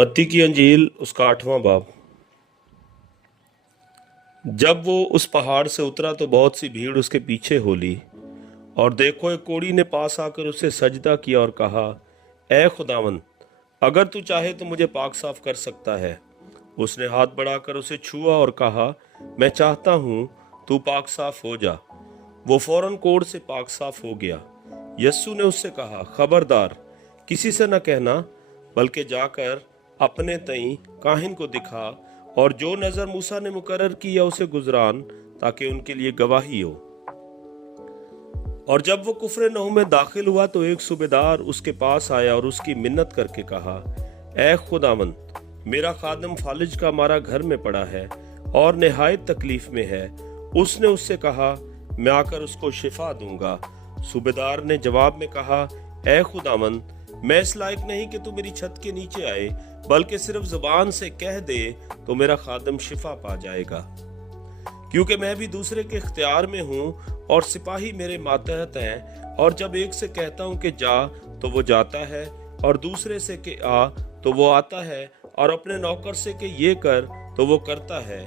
मत्ती की अंजील उसका 8वां बाब। जब वो उस पहाड़ से उतरा तो बहुत सी भीड़ उसके पीछे हो ली। और देखो, एक कोढ़ी ने पास आकर उसे सजदा किया और कहा, ए खुदावन, अगर तू चाहे तो मुझे पाक साफ कर सकता है। उसने हाथ बढ़ाकर उसे छुआ और कहा, मैं चाहता हूँ, तू पाक साफ हो जा। वो फौरन कोढ़ से पाक साफ हो गया। यस्सु ने उससे कहा, खबरदार, किसी से न कहना, बल्कि जाकर अपने तई काहिन को दिखा, और जो नजर मूसा ने मुकर्रर किया उसे गुजरान, ताकि उनके लिए गवाही हो। और जब वो कुफरे नहू में दाखिल हुआ तो एक सूबेदार उसके पास आया और उसकी मिन्नत करके कहा, ए खुदावंद, मेरा खादम फालिज का मारा घर में पड़ा है और निहायत तकलीफ में है। उसने उससे कहा, मैं आकर उसको शिफा दूंगा। सूबेदार ने जवाब में कहा, ए खुदावंद, मैं इस लायक नहीं कि तू मेरी छत के नीचे आए, बल्कि सिर्फ जुबान से कह दे तो मेरा खादम शिफा पा जाएगा। क्योंकि मैं भी दूसरे के इख्तियार में हूँ और सिपाही मेरे मातहत हैं, और जब एक से कहता हूँ कि जा तो वो जाता है, और दूसरे से कि आ तो वो आता है, और अपने नौकर से कि ये कर तो वो करता है।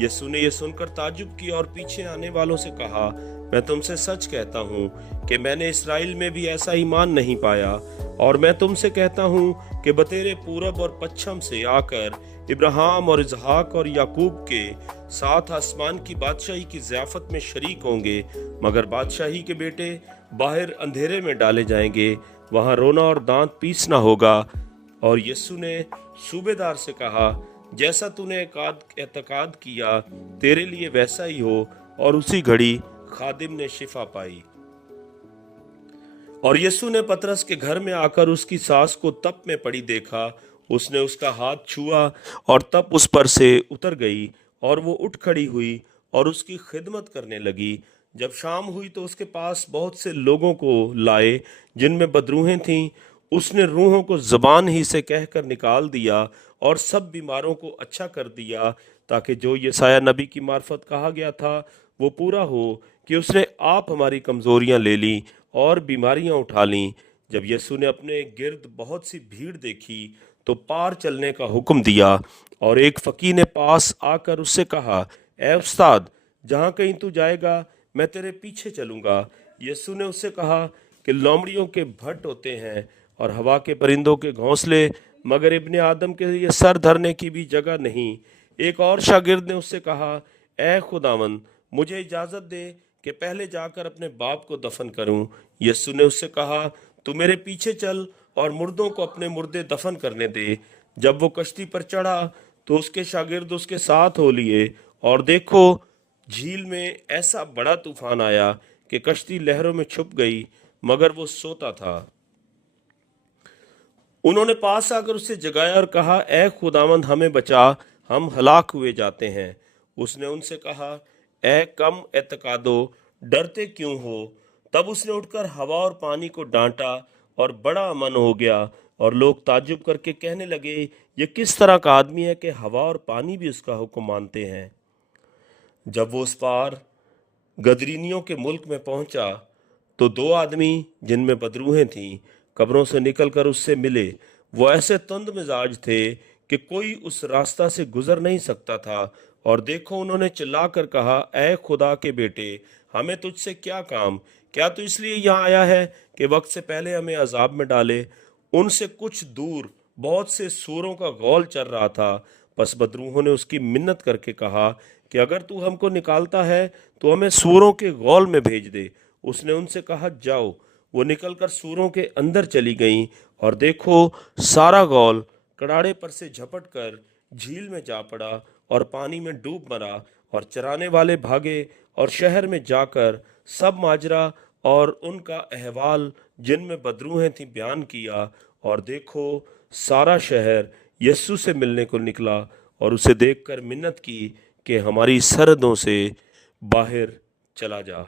यीशु ने ये सुनकर ताज्जुब किया और पीछे आने वालों से कहा, मैं तुमसे सच कहता हूँ कि मैंने इसराइल में भी ऐसा ईमान नहीं पाया। और मैं तुमसे कहता हूँ कि बतेरे पूरब और पश्चिम से आकर इब्राहिम और इसहाक और याकूब के साथ आसमान की बादशाही की ज़ियाफत में शरीक होंगे, मगर बादशाही के बेटे बाहर अंधेरे में डाले जाएंगे, वहां रोना और दांत पीसना होगा। और यीशु ने सूबेदार से कहा, जैसा तूने एतकाद किया तेरे लिए वैसा ही हो। और उसी घड़ी खादिम ने शिफा पाई। और यीशु ने पतरस के घर में आकर उसकी सास को तप में पड़ी देखा। उसने उसका हाथ छुआ और तप उस पर से उतर गई, और वो उठ खड़ी हुई और उसकी खिदमत करने लगी। जब शाम हुई तो उसके पास बहुत से लोगों को लाए जिनमें बदरूहें थीं। उसने रूहों को ज़बान ही से कहकर निकाल दिया और सब बीमारों को अच्छा कर दिया, ताकि जो यशायाह नबी की मार्फत कहा गया था वो पूरा हो कि उसने आप हमारी कमज़ोरियां ले ली और बीमारियां उठा लीं। जब यीशु ने अपने गिर्द बहुत सी भीड़ देखी तो पार चलने का हुक्म दिया। और एक फकीर ने पास आकर उससे कहा, ए उस्ताद, जहाँ कहीं तू जाएगा मैं तेरे पीछे चलूंगा। यीशु ने उससे कहा कि लोमड़ियों के भट्ट होते हैं और हवा के परिंदों के घोंसले, मगर इब्ने आदम के लिए सर धरने की भी जगह नहीं। एक और शागिर्द ने उससे कहा, ए खुदावंद, मुझे इजाज़त दे कि पहले जाकर अपने बाप को दफन करूं। यीशु ने उससे कहा, तू मेरे पीछे चल और मुर्दों को अपने मुर्दे दफन करने दे। जब वो कश्ती पर चढ़ा तो उसके शागिर्द उसके साथ हो लिए, और देखो, झील में ऐसा बड़ा तूफान आया कि कश्ती लहरों में छुप गई, मगर वो सोता था। उन्होंने पास आकर उसे जगाया और कहा, ए खुदावंद, हमें बचा, हम हलाक हुए जाते हैं। उसने उनसे कहा, ए कम एतकादो, डरते क्यों हो? तब उसने उठकर हवा और पानी को डांटा और बड़ा अमन हो गया। और लोग ताज्जुब करके कहने लगे, ये किस तरह का आदमी है कि हवा और पानी भी उसका हुक्म मानते हैं। जब वो उस पार गदरीनियों के मुल्क में पहुंचा तो दो आदमी जिनमें बदरूहें थीं कब्रों से निकलकर उससे मिले। वो ऐसे तंद मिजाज थे कि कोई उस रास्ता से गुजर नहीं सकता था। और देखो, उन्होंने चिल्लाकर कहा, ऐ खुदा के बेटे, हमें तुझसे क्या काम? क्या तू इसलिए यहाँ आया है कि वक्त से पहले हमें अजाब में डाले? उनसे कुछ दूर बहुत से सूरों का गौल चल रहा था। बस बदरूहों ने उसकी मिन्नत करके कहा कि अगर तू हमको निकालता है तो हमें सूरों के गौल में भेज दे। उसने उनसे कहा, जाओ। वो निकलकर सूरों के अंदर चली गईं, और देखो, सारा गौल कड़ाड़े पर से झपट कर झील में जा पड़ा और पानी में डूब मरा। और चराने वाले भागे और शहर में जाकर सब माजरा और उनका अहवाल जिनमें बदरूहें थी बयान किया। और देखो, सारा शहर यस्सु से मिलने को निकला और उसे देखकर मिन्नत की कि हमारी सरहदों से बाहर चला जा।